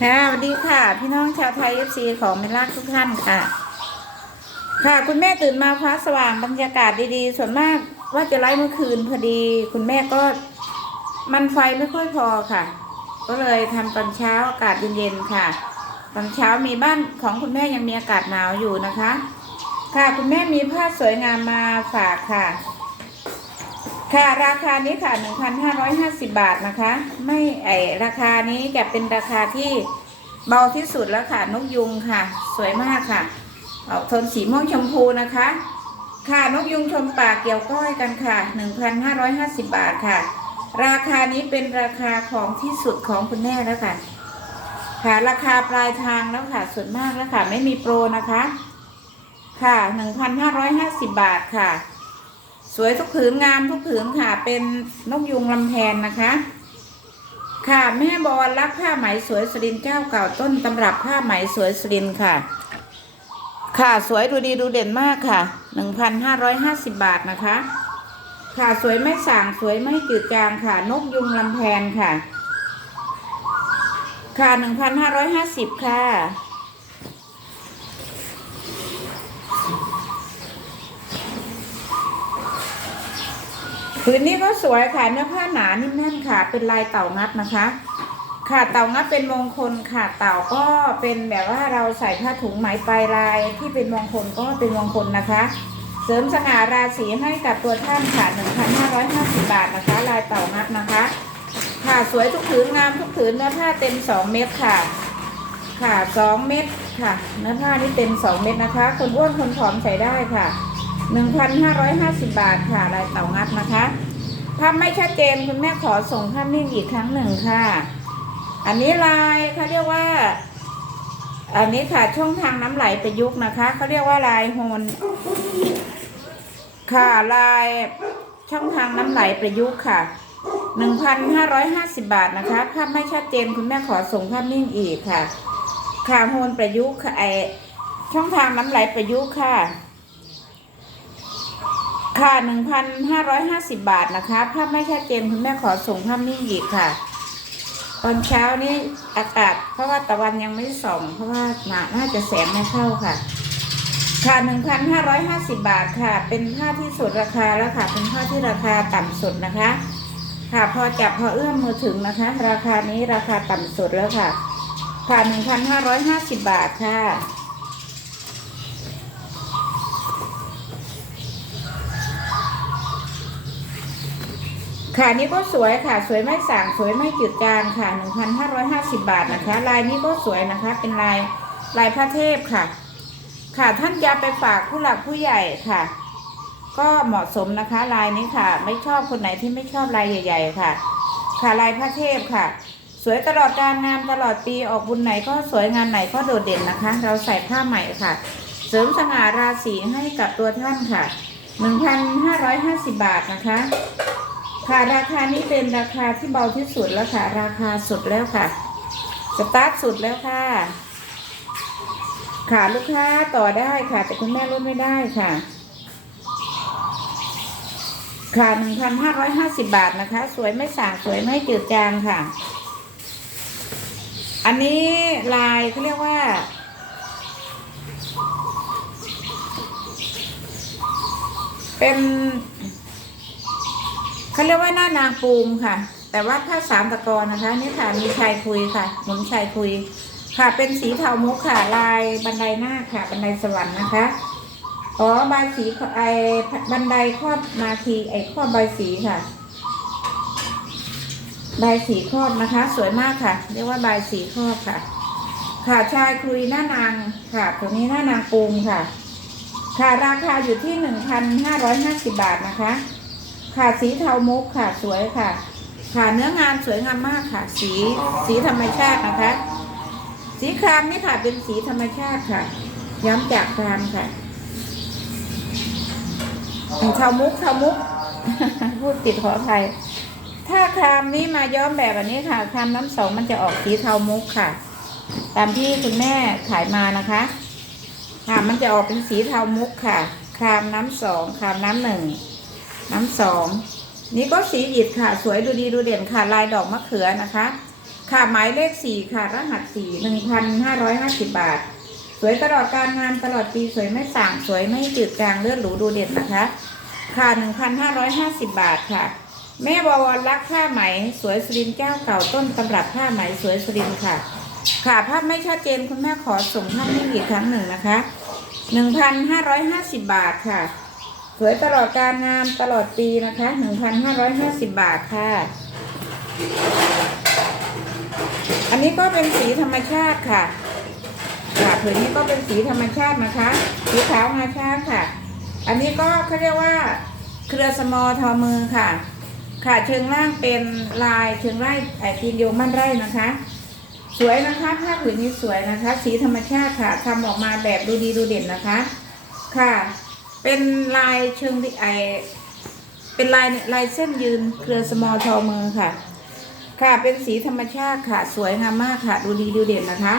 ค่ะสวัสดีค่ะ พี่น้องชาวไทยเอฟซีของเมลักทุกท่านค่ะ ค่ะคุณแม่ตื่นมาฟ้าสว่างบรรยากาศดีๆ ส่วนมากว่าจะไล่เมื่อคืนพอดี คุณแม่ก็มันไฟไม่ค่อยพอค่ะ ก็เลยทำตอนเช้าอากาศเย็นๆค่ะ ตอนเช้ามีบ้านของคุณแม่ยังมีอากาศหนาวอยู่นะคะ ค่ะคุณแม่มีผ้าสวยงามมาฝากค่ะ ค่ะราคานี้ค่ะ 1,550 บาทนะคะ ไม่ไอราคานี้จะเป็นราคาที่เบาที่สุดแล้วค่ะนกยุงค่ะ สวยมากค่ะออกโทนสีม่วงชมพูนะคะ ค่ะนกยุงชมป่ากเกี่ยวก้อยกันค่ะ 1,550 บาทค่ะ ราคานี้เป็นราคาของที่สุดของคุณแม่แล้วค่ะ ค่ะราคาปลายทางแล้วค่ะส่วนมากแล้วค่ะ ไม่มีโปรนะคะ ค่ะ 1,550 บาทค่ะ สวยทุกผืนงามทุกผืนค่ะ เป็นนกยุงลำแพนนะคะ ค่ะแม่บอลรักผ้าไหมสวยสรินเจ้าเก่าต้นตำรับผ้าไหมสวยสรินค่ะ ค่ะสวยดูดีดูเด่นมากค่ะ1,550บาทนะคะ ค่ะสวยไม่ส่างสวยไม่จืดจางค่ะ นกยุงลำแพนค่ะ ค่ะ1,550ค่ะ ผืนนี้ก็สวยค่ะเนื้อผ้าหนานิ่มแน่นค่ะ เป็นลายเต่างัดนะคะ ค่ะเต่างัดเป็นมงคลค่ะเต่าก็เป็นแบบว่าเราใส่ผ้าถุงไหมปลายลายที่เป็นมงคลก็เป็นมงคลนะคะ เสริมสง่าราศีให้กับตัวท่านค่ะ1,550 บาทนะคะ ลายเต่างัดนะคะ ค่ะสวยทุกผืนงามทุกผืนเนื้อผ้าเต็ม 2 เม็ดค่ะ ค่ะ 2 เม็ดค่ะ เนื้อผ้านี่เต็ม 2 เม็ดนะคะ คนอ้วนคนผอมใส่ได้ค่ะ 1,550 บาทค่ะลายเต่างัดนะคะภาพไม่ชัดเจนคุณแม่ขอส่งภาพนิ่งอีกครั้งหนึ่งค่ะ อันนี้ลายเขาเรียกว่า อันนี้ค่ะช่องทางน้ำไหลประยุกต์นะคะเขาเรียกว่าลายโฮนค่ะลายช่องทางน้ำไหลประยุกต์ค่ะ 1,550 บาทนะคะ ภาพไม่ชัดเจนคุณแม่ขอส่งภาพนิ่งอีกค่ะค่ะโฮนประยุกต์ค่ะไอช่องทางน้ำไหลประยุกต์ค่ะ ค่ะ 1,550 บาทนะคะ ภาพไม่ชัดเจนคุณแม่ขอส่งภาพนิ่งอีกค่ะ ตอนเช้านี้อากาศ เพราะว่าตะวันยังไม่ส่อง เพราะว่าหนาน่าจะแสงไม่เข้าค่ะ ค่ะ 1,550 บาทค่ะ เป็นผ้าที่สุดราคาแล้วค่ะ เป็นผ้าที่ราคาต่ำสุดนะคะ ค่ะ พอจับพอเอื้อมมือถึงนะคะ ราคานี้ราคาต่ำสุดแล้วค่ะ ค่ะ 1,550 บาทค่ะ ค่ะนี่ก็สวยค่ะ สวยไม่ส่างสวยไม่จืดจางค่ะ 1,550 บาทนะคะ ลายนี้ก็สวยนะคะ เป็นลายลายพระเทพค่ะ ค่ะท่านจะไปฝากผู้หลักผู้ใหญ่ค่ะ ก็เหมาะสมนะคะ ลายนี้ค่ะ ไม่ชอบคนไหนที่ไม่ชอบลายใหญ่ ๆ ค่ะ ค่ะลายพระเทพค่ะ สวยตลอดการงานตลอดปีออกบุญไหนก็สวยงานไหนก็โดดเด่นนะคะ เราใส่ผ้าใหม่ค่ะ เสริมสง่าราศีให้กับตัวท่านค่ะ 1,550 บาทนะคะ ค่ะราคานี้เป็นราคาที่เบาที่สุดแล้วค่ะ ราคาสุดแล้วค่ะ สตาร์ทสุดแล้วค่ะ ค่ะลูกค้าต่อได้ค่ะ แต่คุณแม่ลดไม่ได้ค่ะ ค่ะหนึ่งพันห้าร้อยห้าสิบบาทนะคะ สวยไม่สางสวยไม่จืดจางค่ะ อันนี้ลายเขาเรียกว่าเป็น เขาเรียกว่าหน้านางปูมค่ะ แต่ว่าผ้าสามตะกอนนะคะ นี่ค่ะมีชายคุยค่ะหนุนชายคุย ค่ะเป็นสีเทามุกค่ะลายบันไดหน้าค่ะ บันไดสวรรค์นะคะอ๋อใบายสีไอบันไดครอบนาทีไอครอบใบายสีค่ะใบายสีครอบนะคะ สวยมากค่ะ เรียกว่าใบายสีครอบค่ะ ค่ะชายคุยหน้านางค่ะตัวนี้หน้านางปูมค่ะ ค่ะราคาอยู่ที่หนึ่งพันห้าร้อยห้าสิบบาทนะคะ ค่ะสีเทามุกค่ะสวยค่ะ ค่ะเนื้องานสวยงามมากค่ะ สีสีธรรมชาตินะคะ สีครามนี่ค่ะเป็นสีธรรมชาติค่ะ ย้ำจากครามค่ะเทามุกเทามุกพูดติดขออภัยถ้าครามนี้มาย้อมแบบอันนี้ค่ะครามน้ำสองมันจะออกสีเทามุกค่ะ ตามที่คุณแม่ขายมานะคะ ค่ะมันจะออกเป็นสีเทามุกค่ะ ครามน้ำสองครามน้ำหนึ่ง น้ำสองนี่ก็สีอิฐค่ะ สวยดูดีดูเด่นค่ะ ลายดอกมะเขือนะคะ ค่ะหมายเลขสี่ค่ะ รหัสสี่หนึ่งพันห้าร้อยห้าสิบบาท สวยตลอดการงานตลอดปีสวยไม่ส่างสวยไม่จืดจางเลือดหรูดูเด่นนะคะ ค่ะหนึ่งพันห้าร้อยห้าสิบบาทค่ะ แม่บวรรักผ้าไหม สวยสรินทร์เจ้าเก่าต้นตำรับผ้าไหมสวยสรินค่ะ ค่ะภาพไม่ชัดเจนคุณแม่ขอส่งท่านนี้อีกครั้งหนึ่งนะคะหนึ่งพันห้าร้อยห้าสิบบาทค่ะ สวยตลอดการงานตลอดปีนะคะหนึ่งพันห้าร้อยห้าสิบบาทค่ะ อันนี้ก็เป็นสีธรรมชาติค่ะค่ะผืนนี้ก็เป็นสีธรรมชาตินะคะ สีขาวงาช้างค่ะ อันนี้ก็เขาเรียกว่า เครือสมอทอมือค่ะ ค่ะเชิงล่างเป็นลายเชิงไร่ไอตีนโยมั่นไร่นะคะ สวยนะคะผ้าผืนนี้สวยนะคะ สีธรรมชาติค่ะทำออกมาแบบดูดีดูเด่นนะคะ ค่ะ เป็นลายเชิงดิไอเป็นลายเนี่ยลายเส้นยืนเครือสมอทอมือค่ะ ค่ะเป็นสีธรรมชาติค่ะ สวยงามมากค่ะ ดูดีดูเด่นนะคะ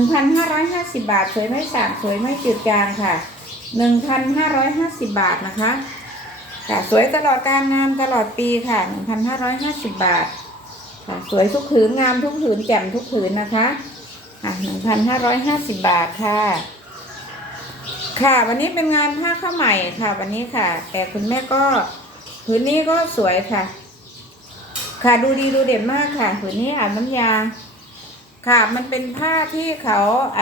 1,550บาท สวยไม่สางสวยไม่จืดจางค่ะ1,550บาทนะคะค่ะสวยตลอดการงานตลอดปีค่ะ1,550บาท ค่ะ สวยทุกผืนงามทุกผืนแจ่มทุกผืนนะคะอะ1,550บาทค่ะ ค่ะ วันนี้เป็นงานผ้าข้าใหม่ค่ะ วันนี้ค่ะ แต่คุณแม่ก็ผืนนี้ก็สวยค่ะ ค่ะดูดีดูเด่นมากค่ะผืนนี้อาบน้ำยา ค่ะ มันเป็นผ้าที่เขาไอ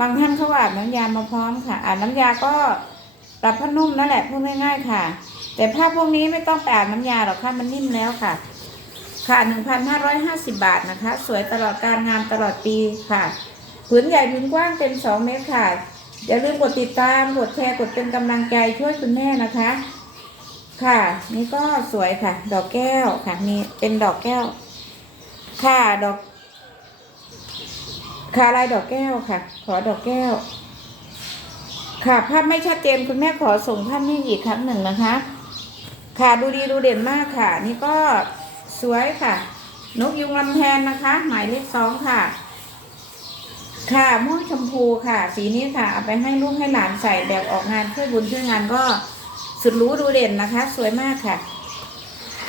บางท่านเขาอาบน้ำยามาพร้อมค่ะ อาบน้ำยาก็ปรับผ้านุ่มนั่นแหละพูดง่ายๆค่ะ แต่ผ้าพวกนี้ไม่ต้องไปอาบน้ำยาหรอกค่ะมันนิ่มแล้วค่ะ ค่ะหนึ่งพันห้าร้อยห้าสิบบาทนะคะ สวยตลอดการงานตลอดปีค่ะผืนใหญ่ผืนกว้างเป็นสองเมตรค่ะ อย่าลืมกดติดตามกดแชร์กดเป็นกำลังใจช่วยคุณแม่นะคะ ค่ะ นี่ก็สวยค่ะ ดอกแก้วค่ะมีเป็นดอกแก้ว ค่ะดอกค่ะลายดอกแก้วค่ะ ขอดอกแก้ว ค่ะภาพไม่ชัดเจนคุณแม่ขอส่งท่านนี้อีกครั้งหนึ่งนะคะ ค่ะดูดีดูเด่นมากค่ะ นี่ก็สวยค่ะ นกยุงลำแพนนะคะ หมายเลขสองค่ะ ค่ะม่วงชมพูค่ะ สีนี้ค่ะเอาไปให้ลูกให้หลานใส่แบบออกงานช่วยบุญช่วยงานก็สุดรู้ดูเด่นนะคะ สวยมากค่ะ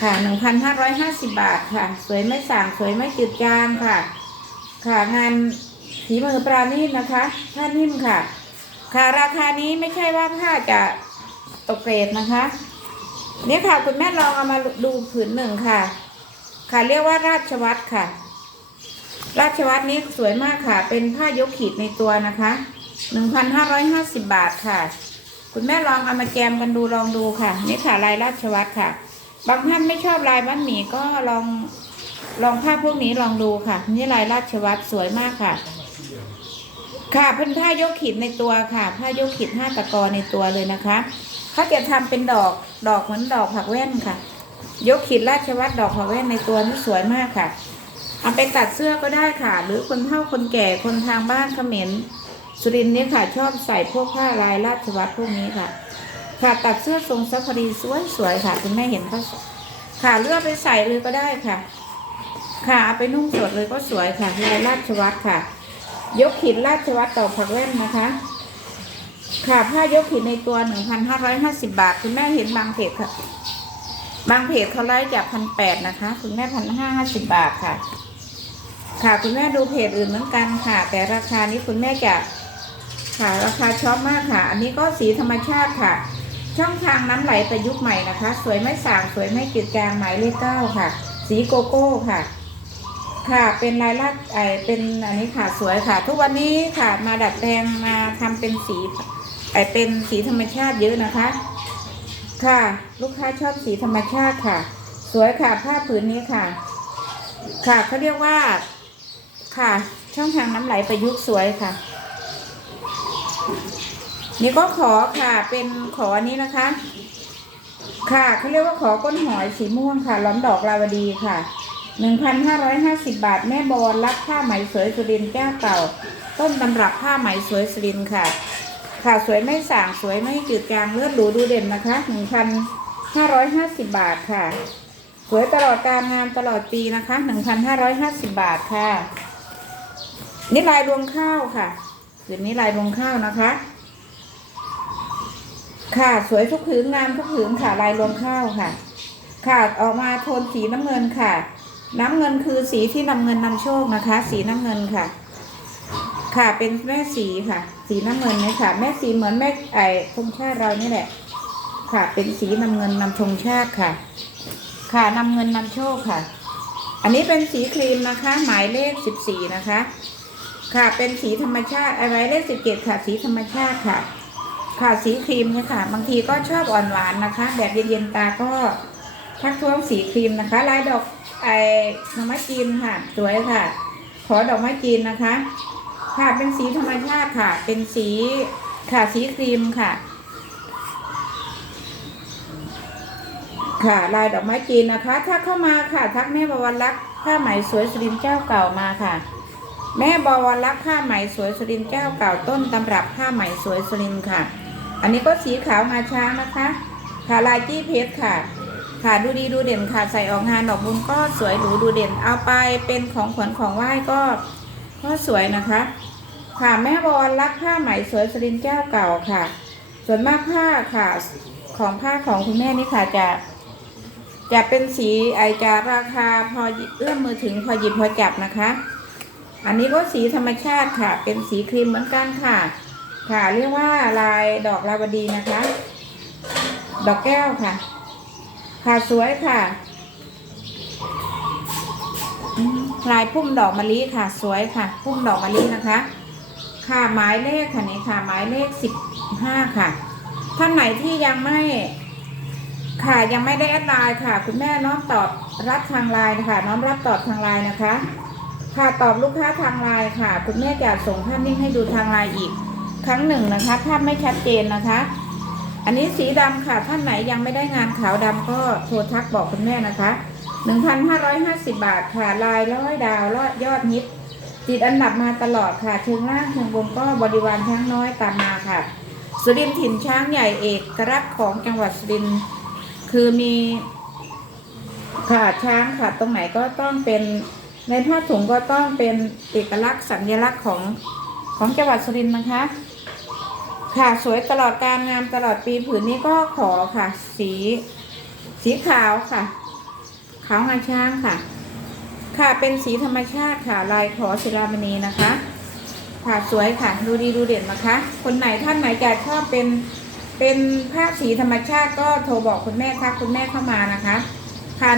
ค่ะหนึ่งพันห้าร้อยห้าสิบบาทค่ะ สวยไม่สั่งสวยไม่จืดจางค่ะ ค่ะงานฝีมือปราณีตนะคะผ้านิ่มค่ะ ค่ะราคานี้ไม่ใช่ว่าผ้าจะตกเกรดนะคะนี่ค่ะคุณแม่ลองเอามาดูผืนหนึ่งค่ะ ค่ะเรียกว่าราชวัตรค่ะ ราชวัตรนี้สวยมากค่ะ เป็นผ้ายกขีดในตัวนะคะหนึ่งพันห้าร้อยห้าสิบบาทค่ะ คุณแม่ลองเอามาแจมกันดูลองดูค่ะ นี่ค่ะลายราชวัตรค่ะ บางท่านไม่ชอบลายบ้านหมีก็ลองลองผ้าพวกนี้ลองดูค่ะ นี่ลายราชวัตรสวยมากค่ะ ค่ะเป็นผ้ายกขีดในตัวค่ะ ผ้ายกขีดห้าตะกอในตัวเลยนะคะเขาจะทำเป็นดอกดอกเหมือนดอกผักแว่นค่ะ ยกขีดราชวัตรดอกผักแว่นในตัวนี่สวยมากค่ะ เอาไปตัดเสื้อก็ได้ค่ะ หรือคนเฒ่าคนแก่คนทางบ้านเขมรสุรินทร์เนี่ยค่ะ ชอบใส่พวกผ้าลายราชวัตรพวกนี้ค่ะ ค่ะตัดเสื้อทรงซัฟารีสวยๆค่ะ คุณแม่เห็นเขาค่ะเลือกไปใส่เลยก็ได้ค่ะ ค่ะเอาไปนุ่งสดเลยก็สวยค่ะลายราชวัตรค่ะ ยกขีดราชวัตรต่อผักแว่นนะคะ ค่ะผ้ายกขีดในตัวหนึ่งพันห้าร้อยห้าสิบาท คุณแม่เห็นบางเพจค่ะ บางเพจเขาไล่จากพันแปดนะคะ คุณแม่พันห้าห้าสิบบาทค่ะ ค่ะคุณแม่ดูเพจอื่นเหมือนกันค่ะ แต่ราคานี้คุณแม่จะค่ะราคาชอบมากค่ะ อันนี้ก็สีธรรมชาติค่ะ ช่องทางน้ำไหลประยุกต์ใหม่นะคะ สวยไม่สางสวยไม่จืดจางหมายเลขเก้าค่ะ สีโกโก้ค่ะ ค่ะเป็นลายลักษณ์ไอเป็นอันนี้ค่ะสวยค่ะ ทุกวันนี้ค่ะมาดัดแปลงมาทำเป็นสีไอเป็นสีธรรมชาติเยอะนะคะ ค่ะ ลูกค้าชอบสีธรรมชาติค่ะ สวยค่ะผ้าผืนนี้ค่ะ ค่ะเขาเรียกว่า ค่ะ ช่องทางน้ำไหลประยุกต์สวยค่ะ นี่ก็ขอค่ะ เป็นขออันนี้นะคะ ค่ะเขาเรียกว่าขอก้นหอยสีม่วงค่ะล้อมดอกลาวดีค่ะหนึ่งพันห้าร้อยห้าสิบบาทแม่บอลรับผ้าไหมสวยสุรินแก้วเก่า ต้นตำรับผ้าไหมสวยสุรินค่ะ ค่ะสวยไม่สางสวยไม่จืดจางเลือดหรูดูเด่นนะคะหนึ่งพันห้าร้อยห้าสิบบาทค่ะสวยตลอดการงานตลอดปีนะคะหนึ่งพันห้าร้อยห้าสิบบาทค่ะ นี่ลายรวงข้าวค่ะผืนนี้ลายรวงข้าวนะคะ ค่ะสวยทุกผืนงามทุกผืนค่ะลายรวงข้าวค่ะ ค่ะออกมาโทนสีน้ำเงินค่ะ น้ำเงินคือสีที่นำเงินนำโชคนะคะ สีน้ำเงินค่ะ ค่ะเป็นแม่สีค่ะ สีน้ำเงินนี่ค่ะ แม่สีเหมือนแม่ไอ้ธงชาติเรานี่แหละ ค่ะ เป็นสีน้ำเงินนำธงชาติค่ะ ค่ะนำเงินนำโชคค่ะ อันนี้เป็นสีครีมนะคะ หมายเลขสิบสี่นะคะ ค่ะ เป็นสีธรรมชาติอะไรเลขสิบเจ็ดค่ะ สีธรรมชาติค่ะ ค่ะสีครีมเนี่ยค่ะ บางทีก็ชอบอ่อนหวานนะคะ แบบเย็นๆตาก็ทักท้วงสีครีมนะคะ ลายดอกไอ้ดอกไม้จีนค่ะ สวยค่ะ ขอดอกไม้จีนนะคะ ค่ะเป็นสีธรรมชาติค่ะ เป็นสีค่ะสีครีมค่ะ ค่ะลายดอกไม้จีนนะคะ ถ้าเข้ามาค่ะ ทักแม่บวรรักผ้าไหมสวยสุรินเจ้าเก่ามาค่ะ แม่บวรรักษ์ผ้าไหมสวยสุรินเจ้าเก่าต้นตำรับผ้าไหมสวยสุรินค่ะ อันนี้ก็สีขาวงาช้างนะคะค่ะลายจี้เพชรค่ะ ค่ะดูดีดูเด่นค่ะใส่ออกงานดอกบุญก็สวยหรูดูเด่นเอาไปเป็นของขวัญของไหว้ก็ก็สวยนะคะ ค่ะแม่บอลรักผ้าไหมสวยสุรินเจ้าเก่าค่ะ ส่วนมากผ้าค่ะของผ้าของคุณแม่นี่ค่ะจะจะเป็นสีไอจะราคาพอเอื้อมมือถึงพอหยิบพอจับนะคะ อันนี้ก็สีธรรมชาติค่ะ เป็นสีครีมเหมือนกันค่ะ ค่ะเรียกว่าลายดอกลาวดีนะคะ ดอกแก้วค่ะ ค่ะสวยค่ะ ลายพุ่มดอกมะลิค่ะ สวยค่ะ พุ่มดอกมะลินะคะ ค่ะหมายเลขค่ะนี่ค่ะหมายเลขสิบห้าค่ะ ท่านไหนที่ยังไม่ค่ะยังไม่ได้แอดไลน์ค่ะ คุณแม่น้อมตอบรับทางไลน์นะคะน้อมรับตอบทางไลน์นะคะ ค่ะตอบลูกค้าทางไลน์ค่ะ คุณแม่จะส่งภาพนิ่งให้ดูทางไลน์อีก ครั้งหนึ่งนะคะ ภาพไม่ชัดเจนนะคะ อันนี้สีดำค่ะท่านไหนยังไม่ได้งานขาวดำก็โทรทักบอกคุณแม่นะคะ1,550บาทค่ะลายร้อยดาวรอดยอดฮิตติดอันดับมาตลอดค่ะเชิงล่างเชิงบนก็บริวารช้างน้อยตามมาค่ะ สุรินถิ่นช้างใหญ่เอกลักของจังหวัดสุรินคือมีค่ะช้างค่ะตรงไหนก็ต้องเป็น ในผ้าถุงก็ต้องเป็นเอกลักษณ์สัญลักษณ์ของของจังหวัดสุรินทร์นะคะ ค่ะสวยตลอดการงามตลอดปีผืนนี้ก็ขอค่ะ สีสีขาวค่ะ ขาวงาช้างค่ะ ค่ะเป็นสีธรรมชาติค่ะ ลายขอศิลามณีนะคะค่ะสวยค่ะ ดูดีดูเด่นนะคะ คนไหนท่านไหนจะชอบเป็นเป็นผ้าสีธรรมชาติก็โทรบอกคุณแม่ค่ะคุณแม่เข้ามานะคะ ค่ะ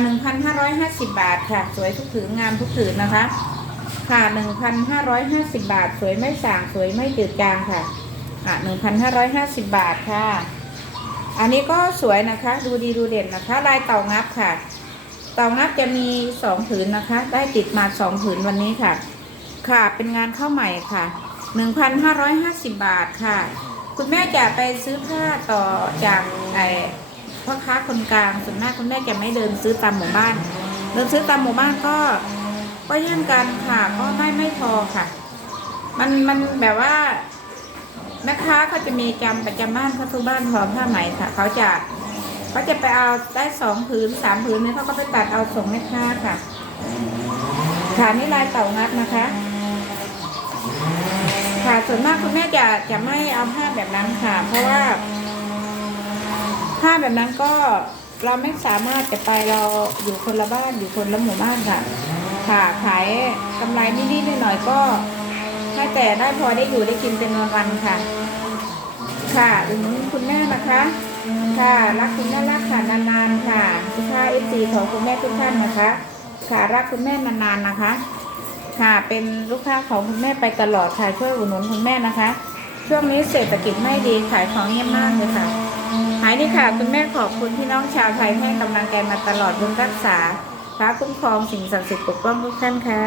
1,550 บาทค่ะ สวยทุกผืนงามทุกผืนนะคะ ค่ะ 1,550 บาท สวยไม่ส่างสวยไม่จืดจางค่ะอะ1,550 บาทค่ะ อันนี้ก็สวยนะคะ ดูดีดูเด่นนะคะ ลายเต่างับค่ะ เต่างับจะมีสองผืนนะคะ ได้ติดมาสองผืนวันนี้ค่ะ ค่ะเป็นงานเข้าใหม่ค่ะ 1,550 บาทค่ะ คุณแม่จะไปซื้อผ้าต่อจากไอ พ่อค้าคนกลางส่วนมากคุณแม่จะไม่เดินซื้อตามหมู่บ้าน เดินซื้อตามหมู่บ้านก็ ก็แย่งกันค่ะ ก็ไม่ไม่พอค่ะ มันมันแบบว่าแม่ค้าเขาจะมีจำประจำบ้านเขาทุกบ้านพร้อมผ้าไหมค่ะเขาจะเขาจะไปเอาได้สองผืนสามผืนนี้เขาก็ไปตัดเอาส่งแม่ค้าค่ะค่ะนี่ลายเต่างัดนะคะค่ะส่วนมากคุณแม่จะจะไม่เอาผ้าแบบนั้นค่ะ เพราะว่า ผ้าแบบนั้นก็เราไม่สามารถจะไปเราอยู่คนละบ้านอยู่คนละหมู่บ้านค่ะ ค่ะขายกำไรนิดๆหน่อยๆก็ให้แต่ได้พอได้อยู่ได้กินเป็นวันๆค่ะ ค่ะถึงคุณแม่นะคะ ค่ะรักคุณแม่รักค่ะนานๆค่ะลูกค้าเอฟซีของคุณแม่ทุกท่านนะคะ ค่ะรักคุณแม่นานๆนะคะ ค่ะเป็นลูกค้าของคุณแม่ไปตลอดค่ะช่วยอุดหนุนคุณแม่นะคะ ช่วงนี้เศรษฐกิจไม่ดีขายของเงียบมากเลยค่ะ หายดีค่ะ คุณแม่ขอบคุณพี่น้องชาวไทยให้กำลังใจมาตลอดบุญรักษาพระคุ้มครองสิ่งศักดิ์สิทธิ์ปกป้องทุกท่านค่ะ